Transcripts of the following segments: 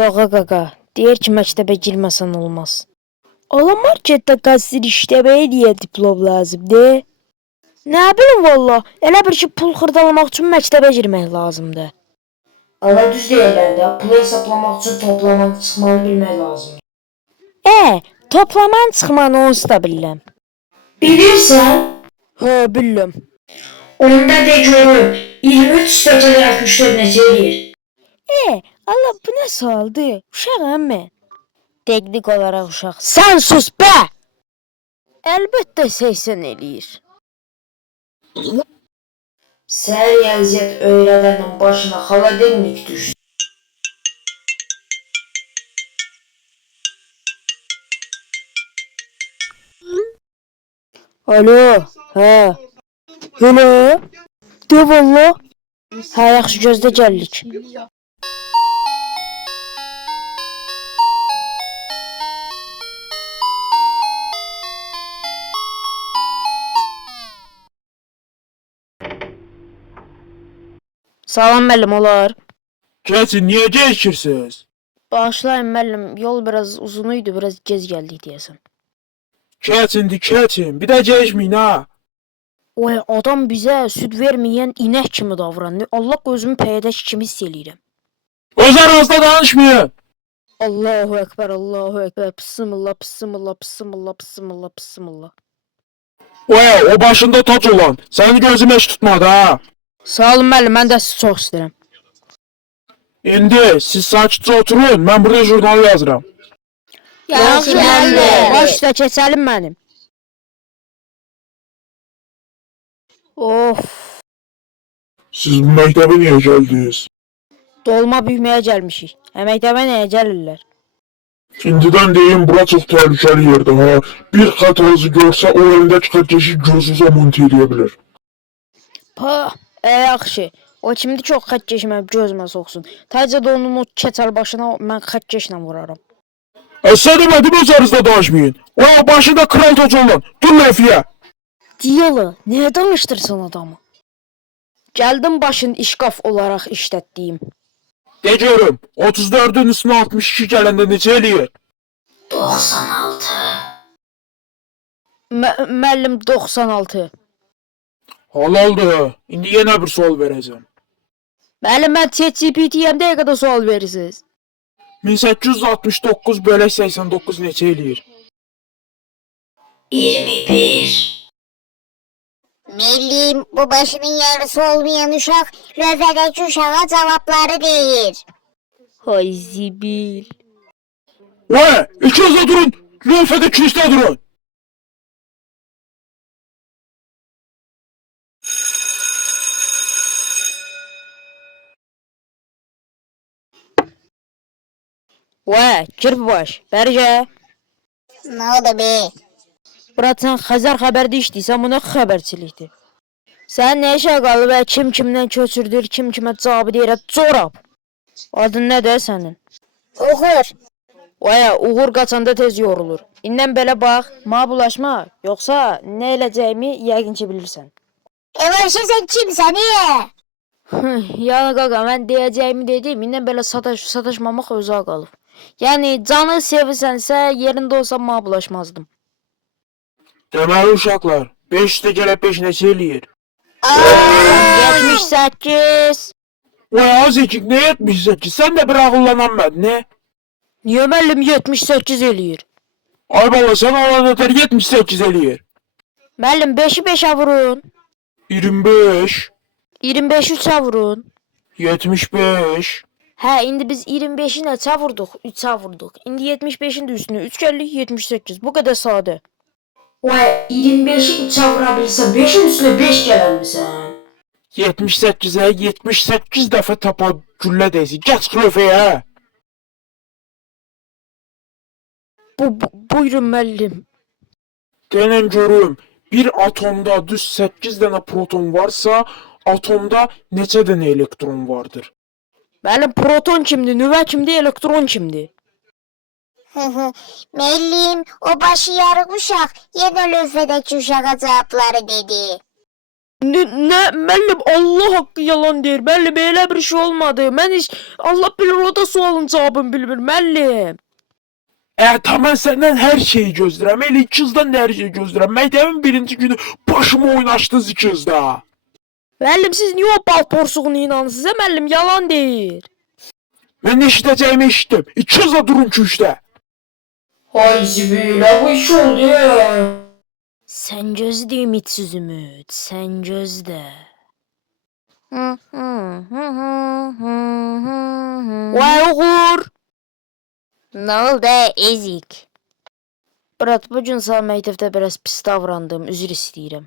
Yox qaqa, deyir ki məktəbə girməsən olmaz. Ala marketdə kassir işləməyə deyə diplom lazımdır. Nə bilim valla, elə bir ki pul xırdalamaq üçün məktəbə girmək lazımdır. Ala düz deyirlər də, pulu hesablamaq üçün toplamanı çıxmanı bilmək lazımdır. Toplaman çıxmanı onsuz da bilirəm. Bilirsən? Hə, bilirəm. Onda de görüm, 23 üstəgəl 64 necə eləyir? Allah bu nə sualdır? Uşağam mən. Dəqiq olaraq uşaq. Sən sus be! Əlbəttə 80 eləyir. Səhər riyaziyyat öyrədənin başına xaladelnik düşdü. Alo, hə. Hello? De valla. Hə, yaxşı gözlə gəldik. Salam müəllim, olar. Keçin, niyə gecikirsiniz? Bağışlayın müəllim, yol biraz uzun idi, biraz gec gəldik deyəsən. Keçin, bir də gecikməyin ha. Oy, adam bizə süd verməyən inək kimi davranır. Allah gözümü pəyədək kimi hiss eləyirəm. Öz aranızda danışmayın. Allahu Ekber, Allahu Ekber. Bismillah, bismillah, bismillah, bismillah, bismillah. O başında tac olan, səni gözüm heç tutmadı ha. Sağ olun müəllim, mən də sizi çox istəyirəm. İndi siz sakitcə oturun, mən burada jurnalı yazıram. Yaxşı müəllim. Baş üstə keçəlim mənim. Of, Siz bu məktəbə niyə gəldiniz? dolma büyüməyə gəlmişik. Məktəbə nəyə gəlirlər? İndidən deyim, bura çox təhlükəli yerdir ha. Bir xətanızı görsə, o elindəki xətkeşi gözünüzə monte edə bilər. Pa, yaxşı. O kimdir ki o xət keçməyib gözümə soxsun. Təcə də onun o keçəl başına mən xət keçlə vuraram. Sən demədim, öz aranızda danışmayın. Başında kral tac olan, dur lövfiyə. Diyalı, nəyə danışdırsan adamı? Gəldim başın işqaf olaraq işlətdiyim. De görüm, 34-ün üstünə 62 gələndə necə eləyir? 96. Müəllim 96. Halaldır. İndi yenə bir sual verəcəm. Müəllim mən ChatGPT-yəm dəyə qədər sual verirsiniz. 1869 bölək 89 neçə eləyir? 21. Müəllim, bu başının yarısı olmayan uşaq lövhədəki uşağa cavabları deyir. Hay zibil. İkiniz də durun. Lövhədə ikiniz də durun. Kirpibaş, bəri gəl. Nə oldu be? Bura sən Xəzər xəbərdə işləyirsən, bu nə xəbərçilikdir? Sən nə işə qalıb və kim kimdən köçürdür, kim kimə cavabı deyir, corab. Adın nədir sənin? Uğur. Uğur qaçanda tez yorulur. İndən belə bax, ma bulaşma, yoxsa nə eləcəyimi yəqin ki bilirsən. Evaşı sən kimsən, Yəni qaqa, mən deyəcəyimi dedim, indən belə sataşmamaq özə qalıb. Yəni, canı sevirsənsə, yerində olsam ma bulaşmazdım. Deməli uşaqlar, 5 üstə gəlib 5 neçə eləyir? 78. Azıcık ne 78? Sən də bir ağıllanamadın, ne? Niyə müəllim 78 eləyir? Ay bala, sən olan ötər 78 eləyir. Müəllim 5-i 5-ə vurun. 25, 25-i 3-ə vurun. 75. Hə, indi biz 25-i neçə vurduq? 3-ə vurduq. İndi 75-in də üstünə 3 gəldik, 78. Bu qədər sadə. 25'i 3'e vurabilse 5'in üstüne 5 gelenmisən. 78'ə 78 dəfə tapa güllə deyilsin. Gəç lövhəyə. Buyurun müəllim. Denən görüm, bir atomda düz 8 dənə proton varsa, atomda neçə dənə elektron vardır? Müəllim, proton kimdir, nüvə kimdir, elektron kimdir? Müəllim, o başı yarıq uşaq yenə lövhədəki uşağa cavabları dedi. Ne müəllim Allah haqqı yalan deyir. Müəllim elə bir şey olmadı. Mən heç Allah bilir o da sualın cavabını bilmir müəllim. Tamam senden her şeyi gözləyirəm. Elə ikizdən də hər şeyi gözləyirəm. Məktəbin birinci günü başımı oynaşdınız ikizdə. Müəllim siz niyə o bal porsuğuna inanırsınız? Müəllim yalan deyir. Mən eşidəcəyimi eşitdim. İkizlə durun küçdə. Hay zibilə bu iş oldu ya. Sən gözlə ümidsiz ümid. Sən gözlə. Vay uğur. Ne oldu ezik? Brat bugün sağ məktəbdə biraz pis davrandım. Üzr istəyirəm.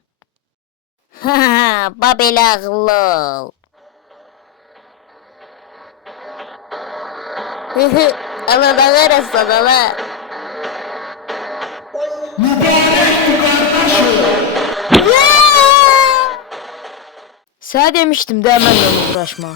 Ha, babel ağıllı ol. Ana arasın ana. Sənə demişdim də mənlə uğraşma.